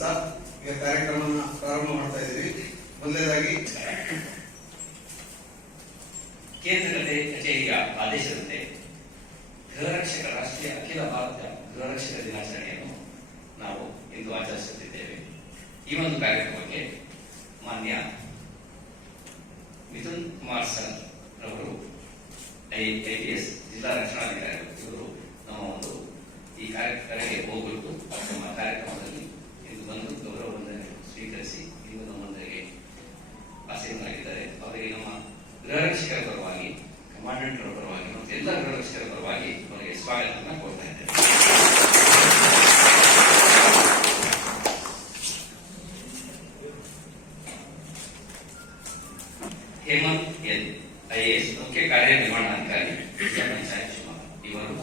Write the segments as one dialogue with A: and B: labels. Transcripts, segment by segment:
A: ತಿಳಿಸ್ತಾ ಈಗ ಕಾರ್ಯಕ್ರಮವನ್ನು ಪ್ರಾರಂಭ ಮಾಡ್ತಾ ಇದ್ದೀವಿ. ಮೊದಲನೇದಾಗಿ
B: ಕೇಂದ್ರ ಕಚೇ- ಕಚೇರಿಯ ಆದೇಶದಂತೆ ಗೃಹರಕ್ಷಕ ರಾಷ್ಟ್ರೀಯ ಅಖಿಲ ಭಾರತ ಗೃಹರಕ್ಷಕ ದಿನಾಚರಣೆಯನ್ನು ನಾವು ಇಂದು ಆಚರಿಸುತ್ತಿದ್ದೇವೆ. ಈ ಒಂದು ಕಾರ್ಯಕ್ರಮಕ್ಕೆ ಮಾನ್ಯ ಮಿಥುನ್ ಕುಮಾರ್ ಸರ್ ರವರು ಐಪಿಎಸ್ ಜಿಲ್ಲಾ ರಕ್ಷಣಾಧಿಕಾರಿಗಳು ಇವರು ನಮ್ಮ ಒಂದು ಈ ಕಾರ್ಯಕ್ರಮಕ್ಕೆ ಹೋಗಬೇಕು ನಮ್ಮ ಕಾರ್ಯಕ್ರಮದಲ್ಲಿ ಇಂದು ಗೌರವ ವಂದನೆ ಸ್ವೀಕರಿಸಿ ಇಂದು ನಮ್ಮೊಂದಿಗೆ ಆಸೀನರಾಗಿದ್ದಾರೆ ಅವರಿಗೆ ನಮ್ಮ ಗೃಹರಕ್ಷಕರ ಪರವಾಗಿ ಕಮಾಂಡೆಂಟ್ ಪರವಾಗಿ ಮತ್ತು ಎಲ್ಲ ಗೃಹರಕ್ಷಕರ ಪರವಾಗಿ ಅವರಿಗೆ ಸ್ವಾಗತವನ್ನು ಕೋರ್ತಾ ಇದ್ದೇನೆ. ಹೇಮಂತ್ ಎನ್ ಐಎಎಸ್ ಮುಖ್ಯ ಕಾರ್ಯನಿರ್ವಹಣಾಧಿಕಾರಿ ಇವರು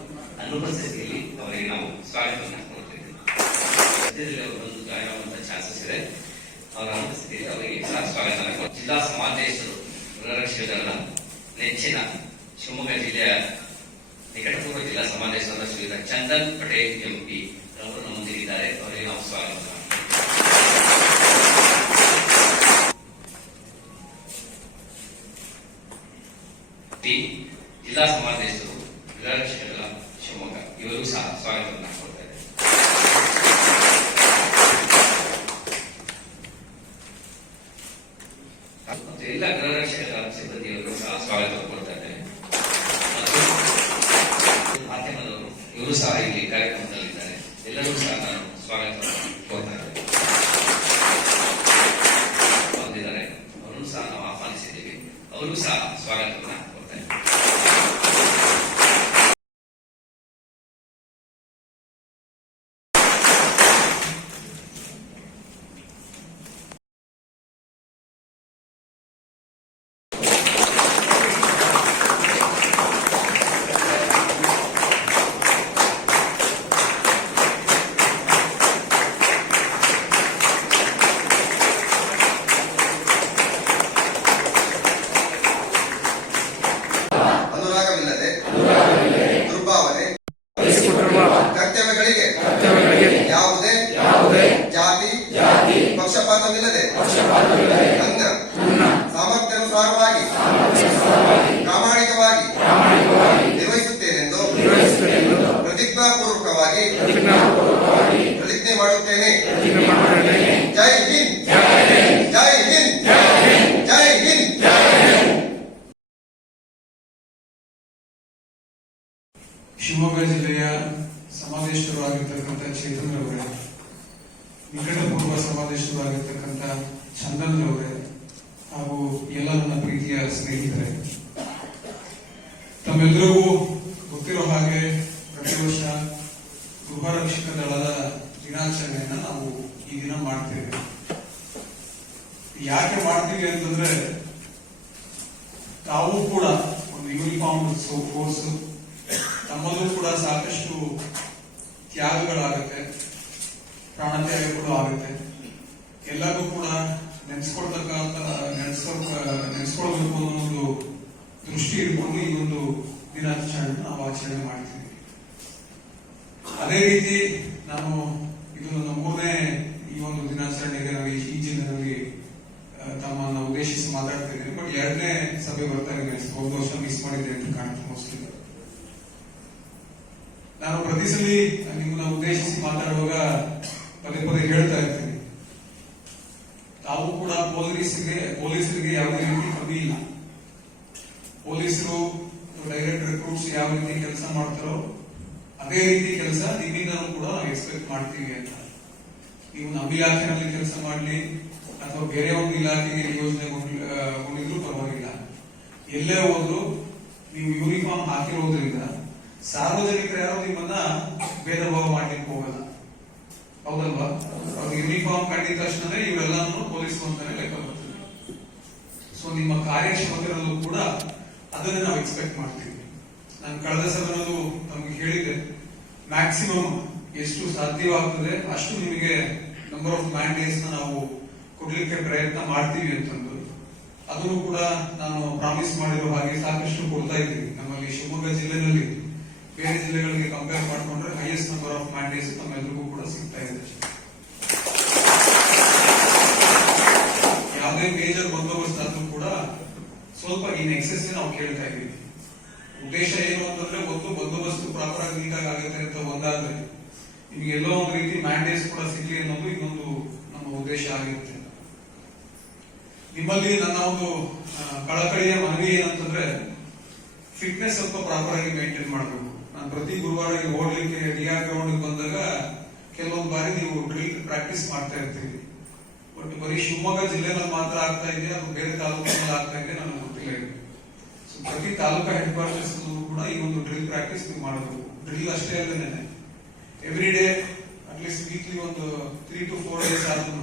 B: ಅನುಪಸ್ಥಿತಿಯಲ್ಲಿ ಅವರಿಗೆ ನಾವು ಸ್ವಾಗತವನ್ನು ಕೋರುತ್ತಿದ್ದೇವೆ ಸದ್ಯದಲ್ಲಿ ಅವರು ಚಾನ್ಸಸ್ ಇದೆ ಅವರ ಅನುಪಸ್ಥಿತಿಯಲ್ಲಿ ಅವರಿಗೆ ಸ್ವಾಗತ ಜಿಲ್ಲಾ ಸಮಾದೇಶರು ಗೃಹರಕ್ಷಕರ ನೆಚ್ಚಿನ ಶಿವಮೊಗ್ಗ ಜಿಲ್ಲೆಯ ನಿಕಟಪೂರ್ವ ಜಿಲ್ಲಾ ಸಮಾಜೇಶ್ವರ ಶ್ರೀಯುತ ಚಂದನ್ ಪಟೇಲ್ ಎಂಪಿ ಅವರು ನಮ್ಮೊಂದಿಗಿದ್ದಾರೆ ಅವರಿಗೆ ನಾವು ಸ್ವಾಗತ. ಜಿಲ್ಲಾ ಸಮಾದೇಶರು ಗೃಹರಕ್ಷಕರ ಶಿವಮೊಗ್ಗ. ಇವರು ಸಹ ಸ್ವಾಗತವನ್ನು ಕೊಡ್ತಾ ಇದ್ದಾರೆ ಮತ್ತು ಎಲ್ಲ ಗೃಹರಕ್ಷಕರ ಸಿಬ್ಬಂದಿಯವರು ಸಹ ಸ್ವಾಗತ ಕೊಡ್ತಾ ಇದ್ದಾರೆ ಮತ್ತು ಮಾಧ್ಯಮದವರು ಇವರು ಸಹ ಇಲ್ಲಿ ಕಾರ್ಯಕ್ರಮದಲ್ಲಿದ್ದಾರೆ ಎಲ್ಲರೂ ಸಹ ನಾನು ಸ್ವಾಗತವನ್ನು ಕೋರ್ತಾ ಇದ್ದೇನೆ ಬಂದಿದ್ದಾರೆ ಅವರನ್ನು ಸಹ ನಾವು ಆಹ್ವಾನಿಸಿದ್ದೀವಿ ಅವರು ಸಹ ಸ್ವಾಗತವನ್ನು ಕೊಡ್ತಾ ಇದ್ದಾರೆ
A: ಅನುರಾಗವಿಲ್ಲದೆ ದುರ್ಭಾವನೆ ಕರ್ತವ್ಯಗಳಿಗೆ ಯಾವುದೇ ಜಾತಿ ಪಕ್ಷಪಾತವಿಲ್ಲದೆ ನನ್ನ ಸಾಮರ್ಥ್ಯಾನುಸಾರವಾಗಿ ಪ್ರಾಮಾಣಿಕವಾಗಿ ನಿರ್ವಹಿಸುತ್ತೇನೆಂದು ಪ್ರತಿಜ್ಞಾಪೂರ್ವಕವಾಗಿ ಪ್ರತಿಜ್ಞೆ ಮಾಡುತ್ತೇನೆ ಜೈ ಹಿಂದ್ ಜೈ ಹಿಂದ್ ಜೈ ಹಿಂದ್
C: ಶಿವಮೊಗ್ಗ ಜಿಲ್ಲೆಯ ಸಮಾದೇಶರು ಆಗಿರ್ತಕ್ಕಂಥ ಚೇತನ್ ರವರೇ ನಿಕಟಪೂರ್ವ ಸಮಾವೇಶವಾಗಿರ್ತಕ್ಕಂಥ ಆಗಿರ್ತಕ್ಕಂಥ ಚಂದನ್ ರವರೇ ಹಾಗೂ ಎಲ್ಲ ನನ್ನ ಪ್ರೀತಿಯ ಸ್ನೇಹಿತರೆ. ತಮ್ಮೆಲ್ಲರಿಗೂ ಗೊತ್ತಿರೋ ಹಾಗೆ ಪ್ರತಿ ವರ್ಷ ಗೃಹರಕ್ಷಕ ದಳದ ದಿನಾಚರಣೆಯನ್ನ ನಾವು ಈ ದಿನ ಮಾಡ್ತೇವೆ. ಯಾಕೆ ಮಾಡ್ತೀವಿ ಅಂತಂದ್ರೆ, ತಾವು ಕೂಡ ಒಂದು ಯೂನಿಫಾರ್ಮ್ ಕೋರ್ಸ್ ನಮ್ಮಲ್ಲೂ ಕೂಡ ಸಾಕಷ್ಟು ತ್ಯಾಗಗಳಾಗುತ್ತೆ ಕೂಡ ಆಗುತ್ತೆ. ಎಲ್ಲರಿಗೂ ಕೂಡ ನೆನೆಸ್ಕೊಳ್ತಕ್ಕಂತ ನೆನೆಸ್ಕೊ ನೆನೆಸ್ಕೊಳ್ಬೇಕು ಅನ್ನೋ ಒಂದು ದೃಷ್ಟಿ ಇಟ್ಕೊಂಡು ಈ ಒಂದು ದಿನಾಚರಣೆ ನಾವು ಆಚರಣೆ ಮಾಡ್ತೀವಿ. ಅದೇ ರೀತಿ ನಾನು ಇದು ನನ್ನ ಮೂರನೇ ಈ ಒಂದು ದಿನಾಚರಣೆಗೆ ನಾವು ಈ- ತಮ್ಮ ತಮ್ಮನ್ನ ಉದ್ದೇಶಿಸಿ ಮಾತಾಡ್ತಿದ್ದೇನೆ. ಬಟ್ ಎರಡನೇ ಸಭೆ ಬರ್ತಾ ಇದೆ. ಹೋದ ವರ್ಷ ಮಿಸ್ ಮಾಡಿದ್ದೆ ಅಂತ ಕಾಣುತ್ತೆ ಮೋಸ್ಟ್ಲಿ ನಾನು ಪ್ರತಿ ಸಲ ನಿಮ್ಮನ್ನ ಉದ್ದೇಶಿಸಿ ಮಾತಾಡುವಾಗ ಪದೇ ಪದೇ ಹೇಳ್ತಾ ಇರ್ತೀನಿ. ತಾವು ಕೂಡ ಪೊಲೀಸರಿಗೆ ಪೊಲೀಸರಿಗೆ ಯಾವುದೇ ರೀತಿ ಕಮ್ಮಿ ಇಲ್ಲ ಪೊಲೀಸರು ಡೈರೆಕ್ಟ್ ರಿಕ್ರೂಟ್ಸ್ ಯಾವ ರೀತಿ ಕೆಲಸ ಮಾಡ್ತಾರೋ ಅದೇ ರೀತಿ ಕೆಲಸ ನಿಮ್ಮಿಂದ ಕೂಡ ಎಕ್ಸ್ಪೆಕ್ಟ್ ಮಾಡ್ತೀವಿ ಅಂತ. ನೀವು ನಮ್ಮ ಇಲಾಖೆನಲ್ಲಿ ಕೆಲಸ ಮಾಡಲಿ ಅಥವಾ ಬೇರೆ ಒಂದು ಇಲಾಖೆಗೆ ಯೋಜನೆ ಹೋಗಿದ್ರು ಪರವಾಗಿಲ್ಲ. ಎಲ್ಲೇ ಹೋದ್ರು ನೀವು ಯೂನಿಫಾರ್ಮ್ ಹಾಕಿರೋದ್ರಿಂದ ಸಾರ್ವಜನಿಕರು ಯಾರು ನಿಮ್ಮನ್ನ ಭೇದ ಭಾವ ಮಾಡ್ಲಿಕ್ಕೆ ಹೋಗಲ್ಲ. ಹೌದಲ್ವಾ? ಅವ್ರು ಯೂನಿಫಾರ್ಮ್ ಕಂಡಿದ ತಕ್ಷಣ ಇವರೆಲ್ಲಾನು ಪೊಲೀಸ್ ಅಂತಾನೆ ಲೆಕ್ಕ ಬರ್ತದೆ ಸೊ ನಿಮ್ಮ ಕಾರ್ಯಕ್ಷಮತೆಯಲ್ಲೂ ಕೂಡ ಅದನ್ನೇ ನಾವು ಎಕ್ಸ್ಪೆಕ್ಟ್ ಮಾಡ್ತೀವಿ. ನಾನು ಕಳೆದ ಸದನಲ್ಲೂ ನಮ್ಗೆ ಹೇಳಿದೆ ಮ್ಯಾಕ್ಸಿಮಮ್ ಎಷ್ಟು ಸಾಧ್ಯವಾಗ್ತದೆ ಅಷ್ಟು ನಿಮಗೆ ನಂಬರ್ ಆಫ್ ಮ್ಯಾಂಡೇಟ್ಸ್ ನಾವು ಕೊಡ್ಲಿಕ್ಕೆ ಪ್ರಯತ್ನ ಮಾಡ್ತೀವಿ ಅಂತಂದು. ಅದನ್ನು ಕೂಡ ನಾನು ಪ್ರಾಮಿಸ್ ಮಾಡಿರೋ ಹಾಗೆ ಸಾಕಷ್ಟು ಕೊಡ್ತಾ ಇದ್ದೀವಿ. ನಮ್ಮಲ್ಲಿ ಶಿವಮೊಗ್ಗ ಜಿಲ್ಲೆನಲ್ಲಿ ಬೇರೆ ಜಿಲ್ಲೆಗಳಿಗೆ ಕಂಪೇರ್ ಮಾಡಿಕೊಂಡ್ರೆ ಹೈಯೆಸ್ಟ್ ನಂಬರ್ ಆಫ್ ಮ್ಯಾಂಡೇಟ್ಸ್ ನಮ್ಮೆಲ್ಲರಿಗೂ ಕೂಡ ಸಿಗ್ತಾ ಇದೆ. ಯಾವುದೇ ಮೇಜರ್ ಬಂದೋಬಸ್ತ್ ಆದ್ರೂ ಕೂಡ ಸ್ವಲ್ಪ ಇನ್ ಎಕ್ಸೆಸ್ ನಾವು ಕೇಳ್ತಾ ಇದ್ದೀವಿ. ಉದ್ದೇಶ ಏನು ಅಂತಂದ್ರೆ ಒಂದು ಬಂದೋಬಸ್ತ್ ಪ್ರಾಪರ್ ಆಗಿ ನೀಟಾಗಿ ಆಗುತ್ತೆ ಅಂತ ಒಂದಾದ್ರೆ ನಿಮ್ಗೆ ಎಲ್ಲೋ ಒಂದು ರೀತಿ ಮ್ಯಾಂಡೇಟ್ಸ್ ಕೂಡ ಸಿಗ್ಲಿ ಅನ್ನೋದು ಇನ್ನೊಂದು ನಮ್ಮ ಉದ್ದೇಶ ಆಗಿರುತ್ತೆ. ನಿಮ್ಮಲ್ಲಿ ನನ್ನ ಒಂದು ಕಳಕಳಿಯ ಮನವಿ ಏನಂತಂದ್ರೆ ಫಿಟ್ನೆಸ್ ಸ್ವಲ್ಪ ಪ್ರಾಪರ್ ಆಗಿ ಮೇಂಟೈನ್ ಮಾಡಬೇಕು. ನಾನು ಪ್ರತಿ ಗುರುವಾರ ಓಡ್ಲಿಕ್ಕೆ ರಿಯಾ ಗ್ರೌಂಡ್ ಬಂದಾಗ ಕೆಲವೊಂದು ಬಾರಿ ನೀವು ಡ್ರಿಲ್ ಪ್ರಾಕ್ಟೀಸ್ ಮಾಡ್ತಾ ಇರ್ತೀವಿ ಬಟ್ ಬರೀ ಶಿವಮೊಗ್ಗ ಜಿಲ್ಲೆನಲ್ಲಿ ಮಾತ್ರ ಆಗ್ತಾ ಇದೆ ಅದು ಬೇರೆ ತಾಲೂಕಿನಲ್ಲಿ ಆಗ್ತಾ ಇದೆ ನನಗೆ ಗೊತ್ತಿಲ್ಲ ಇದು. ಸೊ ಪ್ರತಿ ತಾಲೂಕಾ ಹೆಡ್ ಕ್ವಾರ್ಟರ್ಸ್ ಕೂಡ ಈ ಒಂದು ಡ್ರಿಲ್ ಪ್ರಾಕ್ಟೀಸ್ ನೀವು ಮಾಡಬೇಕು ಡ್ರಿಲ್ ಅಷ್ಟೇ ಅಲ್ಲದೆ every day at least weekly ಒಂದು ತ್ರೀ ಟು ಫೋರ್ ಡೇಸ್ ಆದ್ರೂ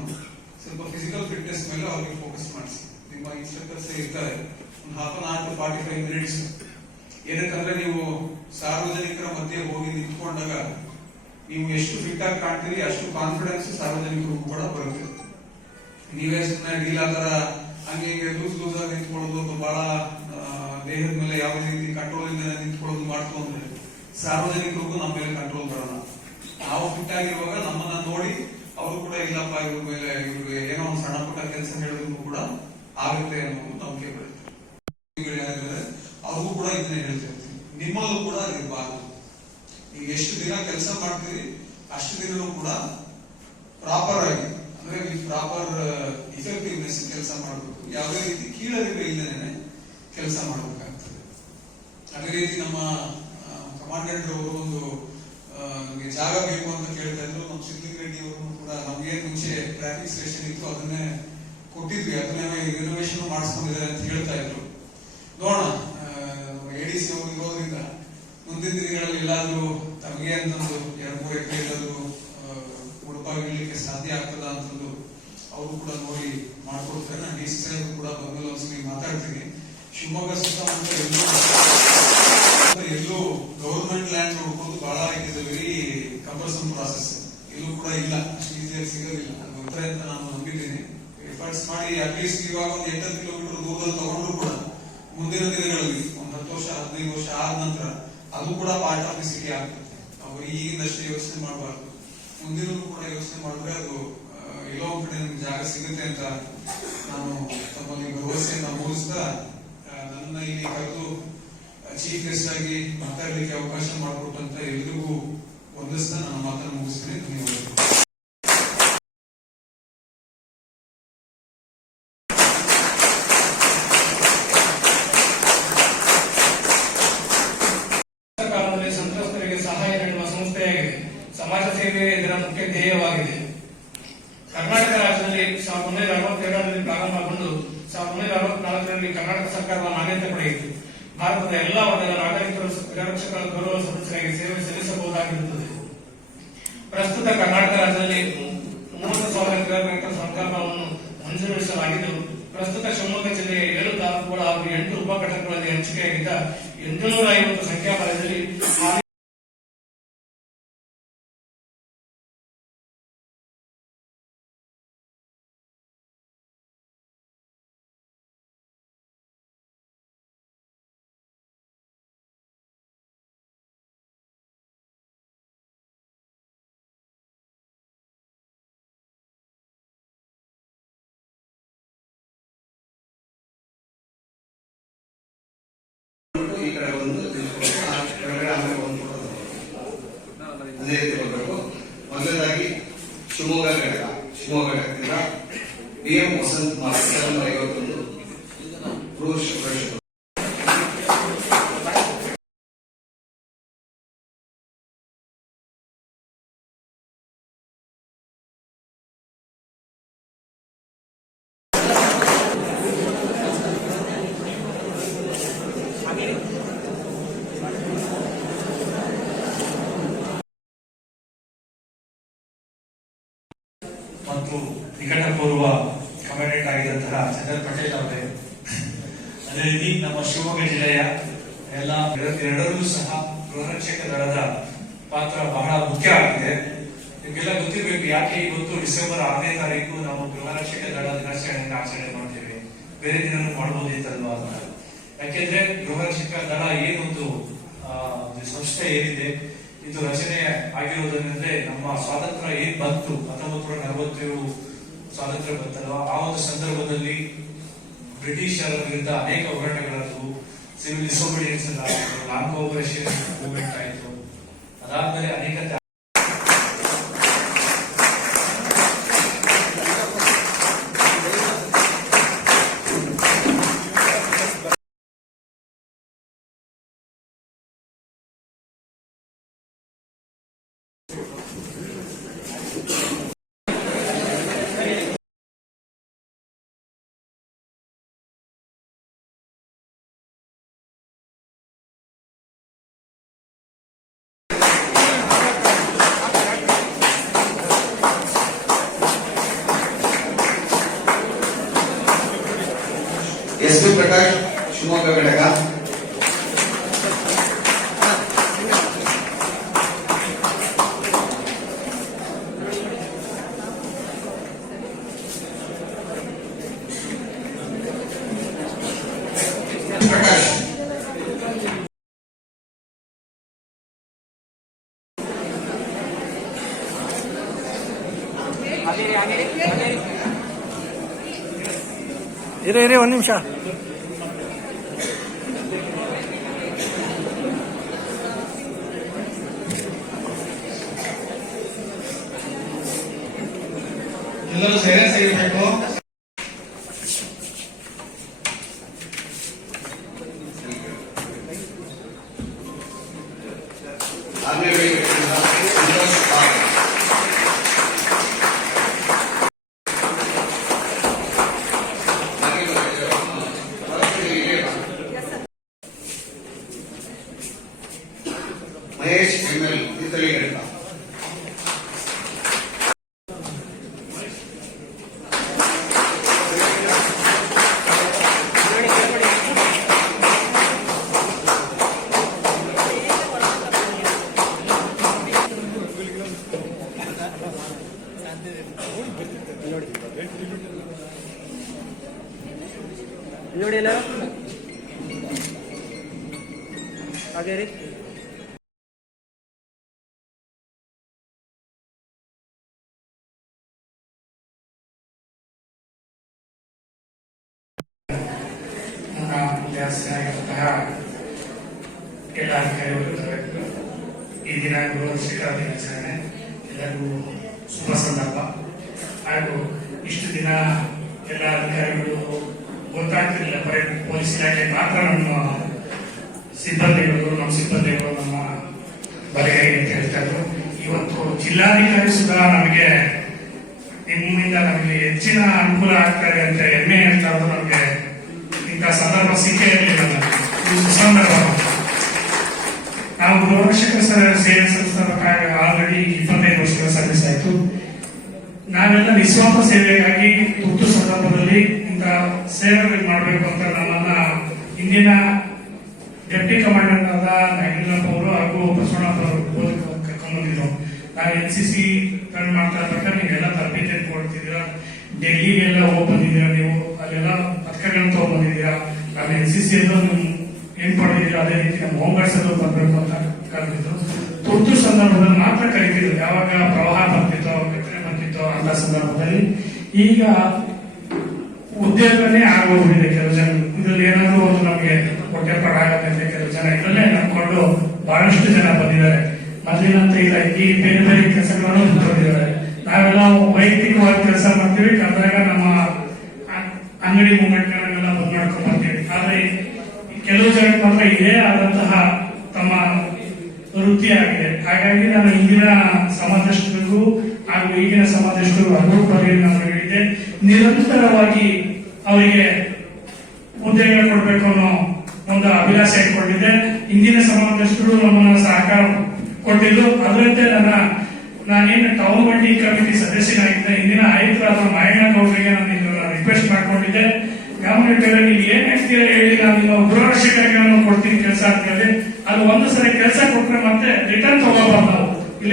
C: ಸ್ವಲ್ಪ ಫಿಸಿಕಲ್ ಫಿಟ್ನೆಸ್ ಮೇಲೆ ಅವ್ರಿಗೆ ಫೋಕಸ್ ಮಾಡಿಸಿ. ನಿಮ್ಮ ಇನ್ಸ್ಟ್ರಕ್ಟರ್ಸ್ ಇರ್ತಾರೆ. ಒಂದು half an hour to forty five minutes ಏನಕ್ಕಂದ್ರೆ ನೀವು ಸಾರ್ವಜನಿಕರ ಮಧ್ಯೆ ಹೋಗಿ ನಿಂತ್ಕೊಂಡಾಗ ನೀವು ಎಷ್ಟು ಫಿಟ್ ಆಗಿ ಕಾಣ್ತೀರಿ, ಅಷ್ಟು ಕಾನ್ಫಿಡೆನ್ಸ್ ಸಾರ್ವಜನಿಕರು ಕೂಡ ಬರುತ್ತೆ. ನೀವೇ ಸುಮ್ಮನೆ ಆತರ ಹಂಗೆ ಹಿಂಗೆ ಲೂಸ್ ಲೂಸ್ ಆಗಿ ನಿಂತ್ಕೊಳ್ಳೋದು ಬಹಳ ದೇಹದ ಮೇಲೆ ಯಾವುದೇ ರೀತಿ ಕಂಟ್ರೋಲ್ ಇಲ್ಲದೆ ನಿಂತ್ಕೊಳ್ಳೋದು ಮಾಡ್ತು ಅಂದ್ರೆ ಸಾರ್ವಜನಿಕರಿಗೂ ನಮ್ಮ ಮೇಲೆ ಕಂಟ್ರೋಲ್ ಬರೋಣ ನಾವು ಫಿಟ್ ಆಗಿರುವಾಗ ನಮ್ಮನ್ನ ನೋಡಿ ಅವರು ಕೂಡ ಇಲ್ಲಪ್ಪ ಇವ್ರ ಮೇಲೆ ಇವ್ರಿಗೆ ಏನೋ ಒಂದು ಸಣ್ಣ ಪುಟ್ಟ ಕೆಲಸ ಹೇಳಿದ್ರು ಕೂಡ ಆಗುತ್ತೆ ಅನ್ನೋದು ನಂಬಿಕೆ ಬರುತ್ತೆ ಏನಾದ್ರೆ ಅವ್ರಿಗೂ ಕೂಡ ಇದನ್ನೇ ಹೇಳ್ತಿರ್ತೀನಿ ನಿಮ್ಮಲ್ಲೂ ಕೂಡ ಇರಬಾರ್ದು. ನೀವು ಎಷ್ಟು ದಿನ ಕೆಲಸ ಮಾಡ್ತೀರಿ, ಅಷ್ಟು ದಿನನೂ ಕೂಡ ಪ್ರಾಪರ್ ಆಗಿ, ಅಂದ್ರೆ ಪ್ರಾಪರ್ ಇಫೆಕ್ಟಿವ್ನೆಸ್ ಕೆಲಸ ಮಾಡಬೇಕು. ಯಾವುದೇ ರೀತಿ ಕೀಳರಿಮೆ ಇಲ್ಲದೇನೆ ಕೆಲಸ ಮಾಡಬೇಕಾಗ್ತದೆ. ಅದೇ ರೀತಿ ನಮ್ಮ ಕಮಾಂಡೆಂಟ್ ಅವರು ಒಂದು ನಮಗೆ ಜಾಗ ಬೇಕು ಅಂತ ಕೇಳ್ತಾ ಇದ್ರು. ನಮ್ಮ ಸಿದ್ಲಿಂಗ್ ರೆಡ್ಡಿ ಅವರು ಕೂಡ ನಮ್ಗೆ ಮುಂಚೆ ಟ್ರಾಫಿಕ್ ಸ್ಟೇಷನ್ ಇತ್ತು, ಅದನ್ನೇ ಕೊಟ್ಟಿದ್ವಿ. ಅದನ್ನೇ ರಿನೋವೇಷನ್ ಮಾಡಿಸ್ಕೊಂಡಿದ್ದಾರೆ ಅಂತ ಹೇಳ್ತಾ ಇದ್ರು ನೋಡೋಣ ಎಡಿಸಿ ಅವರು ಇರೋದ್ರಿಂದ ಮುಂದಿನ ಎಲ್ಲಾದ್ರೂ ತಮಗೆ ಅಂತಂದು ಎರಡು, ಮೂರು ಎಕರೆ ಏನಾದರೂ ಉಡುಪಾಗಿಡ್ಲಿಕ್ಕೆ ಸಾಧ್ಯ ಆಗ್ತದ ಅಂತಂದು ಅವರು ಕೂಡ ನೋಡಿ ಮಾಡ್ಕೊಡ್ತಾರೆ. ನಾನು ಡಿ ಸಿ ಕೂಡ ಒಂದ್ಸಲಿ ಮಾತಾಡ್ತೀನಿ. ಶಿವಮೊಗ್ಗ ಸುತ್ತಮುತ್ತ ಎಲ್ಲೂ ಎಲ್ಲೂ ಗೌರ್ಮೆಂಟ್ ಲ್ಯಾಂಡ್ ನೋಡ್ಕೊಂಡು ಬಹಳ ಇಸ್ ವೆರಿ ಕಂಪಲ್ಸನ್ ಪ್ರಾಸೆಸ್ ಎಲ್ಲೂ ಕೂಡ ಇಲ್ಲ. ಈಸಿಯಾಗಿ ಸಿಗೋದಿಲ್ಲ. ಅದು ಬರ್ತಾರೆ ಅಂತ ನಾನು ನಂಬಿದ್ದೀನಿ. ಎಫರ್ಟ್ಸ್ ಮಾಡಿ ಅಟ್ಲೀಸ್ಟ್ ಇವಾಗ ಒಂದು ಎಂಟತ್ತು ಕಿಲೋಮೀಟರ್ ದೂರದಲ್ಲಿ ತಗೊಂಡ್ರು ಕೂಡ ಮುಂದಿನ ದಿನಗಳಲ್ಲಿ ಒಂದು ಹತ್ತು ವರ್ಷ, ಹದಿನೈದು ವರ್ಷ ಆದ ನಂತರ ಅದು ಕೂಡ ಪಾರ್ಟ್ ಆಫ್ ಸಿಟಿ ಆಗ್ತದೆ. ನಾವು ಯೋಚನೆ ಮಾಡಬಾರ್ದು. ಮುಂದಿನೂ ಕೂಡ ಯೋಚನೆ ಮಾಡಿದ್ರೆ ಅದು ಎಲ್ಲೋ ಕಡೆ ನಮ್ಗೆ ಜಾಗ ಸಿಗುತ್ತೆ ಅಂತ ನಾನು ತಮ್ಮಲ್ಲಿ ಭರವಸೆಯನ್ನ ಮೂಡಿಸ್ತಾ ನನ್ನ ಇಲ್ಲಿ ಕರೆದು ಚೀಫ್ ಗೆಸ್ಟ್ ಆಗಿ ಮಾತಾಡಲಿಕ್ಕೆ ಅವಕಾಶ ಮಾಡಿಕೊಟ್ಟಂತ ಎಲ್ರಿಗೂ ವಂದಿಸ್ತಾ ನನ್ನ ಮಾತನ್ನು ಮುಗಿಸ್ತೀನಿ. ಧನ್ಯವಾದಗಳು.
D: ಸಾವಿರ ಸಂಕಲ್ಪವನ್ನು ಮಂಜೂರಿಸಲಾಗಿದ್ದು ಪ್ರಸ್ತುತ ಶಿವಮೊಗ್ಗ ಜಿಲ್ಲೆಯ ಏಳು ತಾಲೂಕುಗಳ ಹಾಗೂ ಎಂಟು ಉಪಘಟಕಗಳಲ್ಲಿ ಹಂಚಿಕೆಯಾಗಿದ್ದ ಎಂಟುನೂರ ಐವತ್ತು ಸಂಖ್ಯಾಬಲದಲ್ಲಿ
E: my son, ಯಾಕೆಂದ್ರೆ ಗೃಹರಕ್ಷಕ ದಳ ಏನೊಂದು ಸಂಸ್ಥೆ ಏನಿದೆ, ಇದು ರಚನೆ ಆಗಿರುವುದನ್ನೆಂದ್ರೆ ನಮ್ಮ ಸ್ವಾತಂತ್ರ್ಯ ಏನ್ ಬಂತು ಹತ್ತೊಂಬತ್ತು ನೂರ ನಲವತ್ತೇಳು ಸ್ವಾತಂತ್ರ್ಯ ಬಂತಲ್ವಾ? ಆ ಒಂದು ಸಂದರ್ಭದಲ್ಲಿ ಬ್ರಿಟಿಷರ ವಿರುದ್ಧ ಅನೇಕ ಹೋರಾಟಗಳಾದವು. ಸಿವಿಲ್ ಡಿಸೋಬಿಡಿಯನ್ಸ್ ಎಲ್ಲ ನಾನ್ ಕೋಪರೇಷನ್ ಮೂವ್ಮೆಂಟ್ ಆಯಿತು. ಅದಾದ್ಮೇಲೆ ಅನೇಕ
D: ಇರೇ ಇರೇ ಒಂದ್ ನಿಮಿಷ ಎಲ್ಲರೂ ಸೈಲೆನ್ಸ್ ಆಗಿರ್ಬೇಕು ನನ್ನ ವಿದ್ಯಾರ್ಥಿಯಾಗಿರುವಂತಹ ಎಲ್ಲ ಅಧಿಕಾರಿಗಳು ಈ ದಿನ ಶಿಖರ ದಿನಾಚರಣೆ ಎಲ್ಲರಿಗೂ ಶುಭ ಸಂದರ್ಭ ಹಾಗೂ ಇಷ್ಟು ದಿನ ಎಲ್ಲ ಅಧಿಕಾರಿಗಳು ಗೊತ್ತಾಗ್ತಿರಲಿಲ್ಲ ಬರೀ ಪೊಲೀಸ್ ಇಲಾಖೆ ಮಾತ್ರ ನಮ್ಮ ಸಿಬ್ಬಂದಿಗಳು ನಮ್ಮ ಸಿಬ್ಬಂದಿಗಳು ನಮ್ಮ ಬಲಗೈ ಅಂತ ಹೇಳ್ತಾ ಇವತ್ತು ಜಿಲ್ಲಾಧಿಕಾರಿ ಸುಧಾ ನಮಗೆ ನಿಮ್ಮಿಂದ ನಮಗೆ ಹೆಚ್ಚಿನ ಅನುಕೂಲ ಆಗ್ತಾರೆ ಅಂತ ಹೆಮ್ಮೆ ಹೇಳ್ತಾ ಇರೋದು ನಮಗೆ. ಇಂಥ ಸಂದರ್ಭ ಸಿಕ್ಕೇ ಇರಲಿಲ್ಲ ಸುಸಂದರ್ಭ. ನಾವು ಸ- ಸೇವೆ ಸಲ್ಲಿಸಬೇಕಾಗಿ ಆಲ್ರೆಡಿ ಇಪ್ಪತ್ತೈದು ವರ್ಷಗಳ ಸರ್ವಿಸ್ ಆಯಿತು. ನಾವೆಲ್ಲ ನಿಸ್ವಾರ್ಥ ಸೇವೆಗಾಗಿ ತುರ್ತು ಸಂದರ್ಭದಲ್ಲಿ ಇಂಥ ಸೇವೆಗಳು ಮಾಡಬೇಕು ಅಂತ ನಮ್ಮನ್ನ ಇಂದಿನ ಡೆಪ್ಟಿ ಕಮಾಂಡೆಂಟ್ ಆದ ನಾಗಿಲಪ್ಪ ಅವರು ಹಾಗೂ ಬಸವಣ್ಣಪ್ಪ ಅವರು ಕರ್ಕೊಂಡ್ಬಂದಿದ್ರು ನಾವು ಎನ್ ಸಿ ಸಿ ರನ್ ಮಾಡ್ತಾ ಇರ್ಬೇಕಾದ್ರೆ ನೀವೆಲ್ಲ ತರಬೇತಿ ಕೊಡ್ತಿದ್ದೀರಾ ಡೆಲ್ಲಿಗೆಲ್ಲ ಹೋಗಿ ಬಂದಿದ್ದೀರಾ ನೀವು? ಅಲ್ಲೆಲ್ಲ ಪದಕಗಳನ್ನ ತಗೊಂಡ್ಬಂದಿದ್ದೀರಾ ನಮ್ಮ ಎನ್ ಸಿ ಸಿ ಅಲ್ಲೂ ನೀವು ಏನ್ ಪಡೆದಿದ್ದೀರಾ? ಅದೇ ರೀತಿ ನಮ್ಮ ಹೋಮ್ ಗಾರ್ಡ್ಸ್ ಅಲ್ಲೂ ಬರ್ಬೇಕು ಅಂತ ಕರೆದಿದ್ರು. ತುರ್ತು ಸಂದರ್ಭದಲ್ಲಿ ಮಾತ್ರ ಕರಿತಿದ್ರು. ಯಾವಾಗ ಪ್ರವಾಹ ಬರ್ತಿತ್ತೋ ಕೆತ್ತನೆ ಬರ್ತಿತ್ತು, ಅಂತ ಸಂದರ್ಭದಲ್ಲಿ ಈಗ ಉದ್ಯೋಗನೇ ಆಗೋಗಿದೆ ಕೆಲವು ಜನ. ಇದ್ರಲ್ಲಿ ಏನಾದ್ರು ಒಂದು ನಮಗೆ ಅಂತ ಕೆಲವು ಜನ ಇದರಲ್ಲೇ ನಂಬ್ಕೊಂಡು ಬಹಳಷ್ಟು ಜನ ಬಂದಿದ್ದಾರೆ. ಮೊದಲಿನಂತ ಇಲ್ಲ ಈ ಬೇರೆ ಬೇರೆ ಕೆಲಸಗಳನ್ನು ಬಂದಿದ್ದಾರೆ ನಾವೆಲ್ಲ ವೈಯಕ್ತಿಕವಾಗಿ ಕೆಲಸ ಮಾಡ್ತೀವಿ. ಅದ್ರಾಗ ನಮ್ಮ ಅಂಗಡಿ ಮೂಮೆಂಟ್ಗಳನ್ನೆಲ್ಲ ಬಂದ್ ಮಾಡ್ಕೊಂಡು ಬರ್ತೀವಿ. ಆದ್ರೆ ಕೆಲವು ಜನ ಮಾತ್ರ ಇದೇ ಆದಂತಹ ತಮ್ಮ ವೃತ್ತಿಯಾಗಿದೆ ಹಾಗಾಗಿ ನಾನು ಇಂದಿನ ಸಮಾಜಸ್ಥರಿಗೂ ಹಾಗೂ ಈಗಿನ ಅದು ಪರಿಣಾಮ ನಾನು ಹೇಳಿದ್ದೆ ನಿರಂತರವಾಗಿ ಅವರಿಗೆ ಉದ್ಯೋಗ ಕೊಡಬೇಕು ಅನ್ನೋ ಒಂದು ಅಭಿಲಾಷೆ ಇಟ್ಕೊಂಡಿದೆ ಇಂದಿನ ಸಮಾಜದಷ್ಟು ನಮ್ಮನ್ನ ಸಹಕಾರ ಕೊಟ್ಟಿದ್ದು ಅದರಂತೆ ನನ್ನ ನಾನೇನು ಟೌನ್ ಬಂಡಿ ಕಮಿಟಿ ಸದಸ್ಯನಾಗಿದ್ದೆ ಇಂದಿನ ಆಯುಕ್ತರಾದ ಮಾಯಣ್ಣ ಗೌಡರಿಗೆ ನಾನು ಇಲ್ಲಿ ರಿಕ್ವೆಸ್ಟ್ ಮಾಡ್ಕೊಂಡಿದ್ದೆ. ಗಮನಿಟ್ಟರೆ ನೀವು ಏನ್ ಹೇಳ್ತೀರಾ ಹೇಳಿ ನಾನು ನಿಮ್ಮ ಗೃಹರಕ್ಷಕರಿಗೆ ನಾನು ಕೊಡ್ತೀನಿ ಕೆಲಸ ಅಂತ ಹೇಳಿ. ಅದು ಒಂದು ಸರಿ ಕೆಲಸ ಕೊಟ್ಟರೆ ಮತ್ತೆ ರಿಟರ್ನ್ ತಗೋಬಾರ್ದು. ನಾವು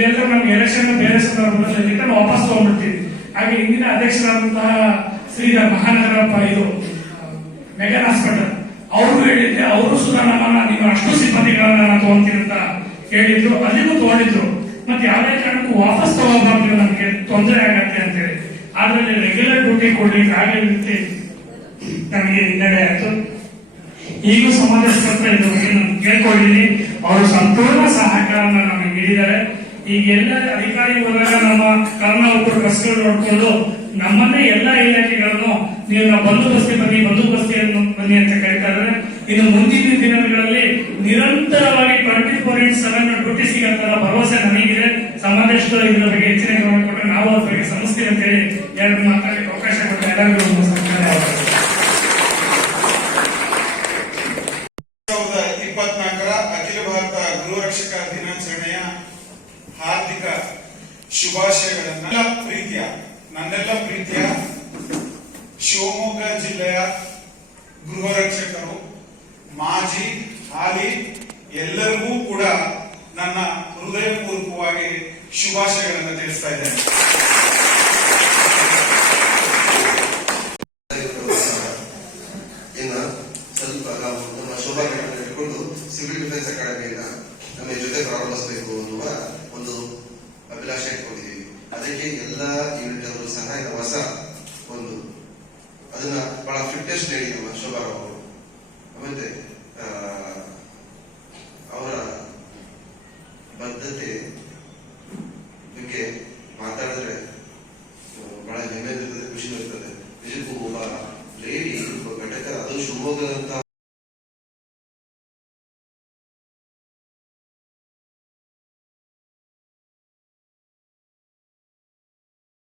D: ಎಲ್ಲರೂ ನಮ್ಗೆ ಎಲೆಕ್ಷನ್ ಬೇರೆ ಸಂದರ್ಭದಲ್ಲಿ ರಿಟರ್ನ್ ವಾಪಸ್ ತಗೊಂಡ್ಬಿಡ್ತೀವಿ ಹಾಗೆ ಇಂದಿನ ಅಧ್ಯಕ್ಷರಾದಂತಹ ಶ್ರೀ ಮಹಾನಗರಪ್ಪ ಇದು, ಮೆಗನ್ ಹಾಸ್ಪಿಟಲ್, ಅವರು ಹೇಳಿದ್ದೆ, ಅವರು ಸುಧಾರಣ ನೀವು ಅಷ್ಟು ಸಿಬ್ಬಂದಿಗಳನ್ನ ನಾನು ತಗೊಂತೀನಿ ಅಂತ ಹೇಳಿದ್ರು ಅಲ್ಲಿಗೂ ತಗೊಂಡಿದ್ರು. ಮತ್ತೆ ಯಾವುದೇ ಕಾರಣಕ್ಕೂ ವಾಪಸ್ ತಗೋಬಾರ್ದು ನಮಗೆ, ತೊಂದರೆ ಆಗತ್ತೆ ಅಂತ ಹೇಳಿ. ಆದ್ರೆ ರೆಗ್ಯುಲರ್ ಡ್ಯೂಟಿ ಕೊಡ್ಲಿಕ್ಕೆ ಆಗಲಿಕ್ಕೆ ನಮಗೆ ಹಿನ್ನಡೆ ಆಯ್ತು. ಈಗೂ ಸಮಾಜಸ್ಕರ್ತ ಇದು ನಾನು ಕೇಳ್ಕೊಂಡಿದ್ದೀನಿ ಅವರು ಸಂಪೂರ್ಣ ಸಹಕಾರವನ್ನು ನಮಗೆ ನೀಡಿದ್ದಾರೆ. ಈಗ ಎಲ್ಲ ಅಧಿಕಾರಿ ವರ್ಗ ನಮ್ಮ ಕಾರಣ ಒಬ್ಬರು ಕಷ್ಟಗಳು ನೋಡ್ಕೊಂಡು ನಮ್ಮನ್ನೇ ಎಲ್ಲ ಇಲಾಖೆಗಳನ್ನು ನೀವು ನಾವು ಬಂದೋಬಸ್ತಿ ಬನ್ನಿ ಬಂದೋಬಸ್ತಿಯನ್ನು ಬನ್ನಿ ಅಂತ ಕೇಳ್ತಾ ಇದ್ದಾರೆ. ಇನ್ನು ಮುಂದಿನ ದಿನಗಳಲ್ಲಿ ನಿರಂತರವಾಗಿ ಫೋರ್ ಇಂಟ್ ಸೆವೆನ್ ಡ್ಯೂಟಿ ಸಿಗಂತ ಭರವಸೆ ನನಗಿದೆ. ಸಮಾಜಸ್ಥರು ಇದರ ಬಗ್ಗೆ ಹೆಚ್ಚಿನ ಗಮನ ಕೊಟ್ಟರೆ ನಾವು ಅದ್ರ ಬಗ್ಗೆ ಸಂಸ್ಥೆ ಅಂತೇಳಿ ಎರಡು ಮಾತಾಡಲಿಕ್ಕೆ ಅವಕಾಶ ಕೊಟ್ಟು ಎಲ್ಲರಿಗೂ
F: ಇಪ್ಪತ್ನಾಲ್ಕರ ಅಖಿಲ ಭಾರತ ಗೃಹ ರಕ್ಷಕ ದಿನಾಚರಣೆಯ ಹಾರ್ದಿಕ ಶುಭಾಶಯಗಳನ್ನ ಎಲ್ಲ ಪ್ರೀತಿಯ, ನನ್ನೆಲ್ಲ ಪ್ರೀತಿಯ ಶಿವಮೊಗ್ಗ ಜಿಲ್ಲೆಯ ಗೃಹ ರಕ್ಷಕರು ಮಾಜಿ ಹಾಲಿ ಎಲ್ಲರಿಗೂ ಕೂಡ ನನ್ನ ಹೃದಯಪೂರ್ವಕವಾಗಿ ಶುಭಾಶಯಗಳನ್ನು ತಿಳಿಸ್ತಾ ಇದ್ದೇನೆ.
A: ಸ್ವಲ್ಪ ನಾವು ನಮ್ಮ ಶೋಭಾಗಳನ್ನು ಇಟ್ಕೊಂಡು ಸಿವಿಲ್ ಡಿಫೆನ್ಸ್ ಅಕಾಡೆಮಿಯನ್ನ ನಮ್ಮ ಜೊತೆ ಪ್ರಾರಂಭಿಸಬೇಕು ಅನ್ನುವ ಒಂದು ಅಭಿಲಾಷೆ ಇಟ್ಕೊಂಡಿದ್ದೀವಿ. ಅದಕ್ಕೆ ಎಲ್ಲ ಯೂನಿಟ್ ಅವರು ಸಹ ಹೊಸ ಒಂದು ಅದನ್ನ ಬಹಳ ಫಿಟ್ನೆಸ್ ಹೇಳಿ ನಮ್ಮ ಶೋಭಾ